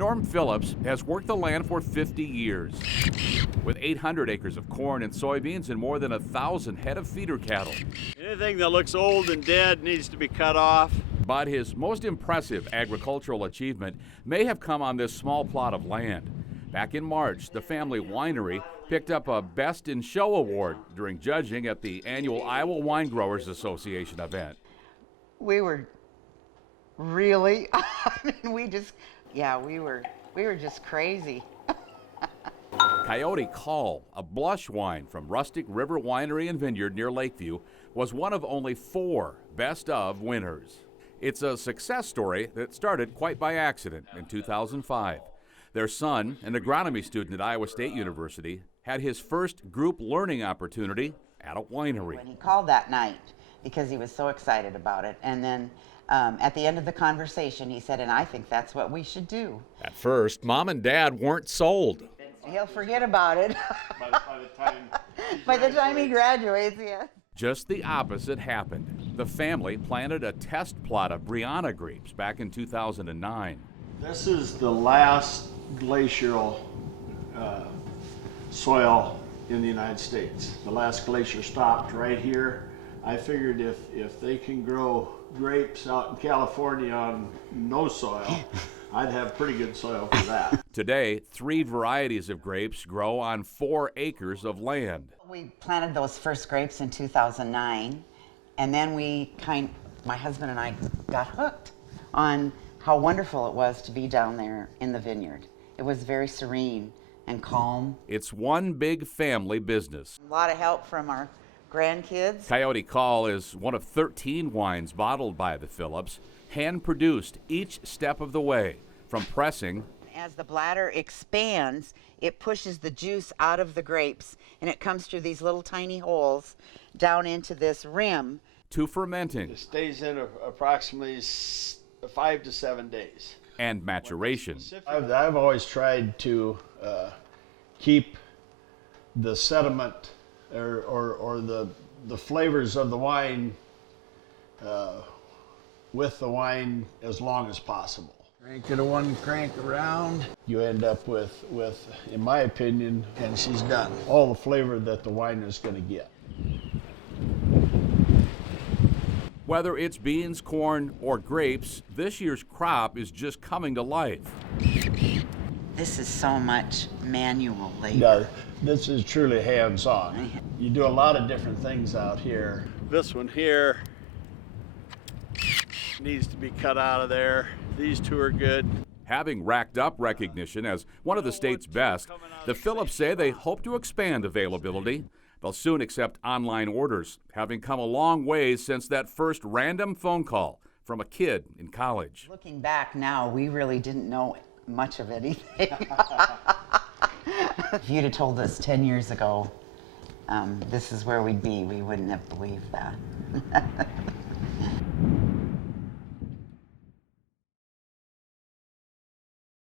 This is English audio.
Norm Phillips has worked the land for 50 years. With 800 acres of corn and soybeans and more than 1,000 head of feeder cattle. Anything that looks old and dead needs to be cut off. But his most impressive agricultural achievement may have come on this small plot of land. Back in March, the family winery picked up a Best in Show award during judging at the annual Iowa Wine Growers Association event. We were really, I mean, we were just crazy. Coyote Call, a blush wine from Rustic River Winery and Vineyard near Lakeview, was one of only 4 Best of winners. It's a success story that started quite by accident in 2005. Their son, an agronomy student at Iowa State University, had his first group learning opportunity at a winery. When he called that night because he was so excited about it, and then at the end of the conversation he said, and I think that's what we should do. At first, Mom and Dad weren't sold. He'll forget about it by the time he graduates, yeah. Just the opposite happened. The family planted a test plot of Brianna grapes back in 2009. This is the last glacial soil in the United States. The last glacier stopped right here. I figured if they can grow grapes out in California on no soil, I'd have pretty good soil for that. Today, 3 varieties of grapes grow on 4 acres of land. We planted those first grapes in 2009, and then my husband and I got hooked on how wonderful it was to be down there in the vineyard. It was very serene and calm. It's one big family business. A lot of help from our grandkids. Coyote Call is one of 13 wines bottled by the Phillips, hand-produced each step of the way, from pressing. As the bladder expands, it pushes the juice out of the grapes, and it comes through these little tiny holes down into this rim. To fermenting. It stays in approximately 5 to 7 days. And maturation. I've always tried to keep the sediment or the flavors of the wine with the wine as long as possible. Crank it one crank around, you end up with, in my opinion, and she's done, all the flavor that the wine is going to get. Whether it's beans, corn, or grapes, this year's crop is just coming to life. This is so much manual labor. No, this is truly hands-on. You do a lot of different things out here. This one here needs to be cut out of there. These 2 are good. Having racked up recognition as one of the state's best, the Phillips say they hope to expand availability. They'll soon accept online orders, having come a long ways since that first random phone call from a kid in college. Looking back now, we really didn't know much of anything. If you'd have told us 10 years ago, this is where we'd be, we wouldn't have believed that.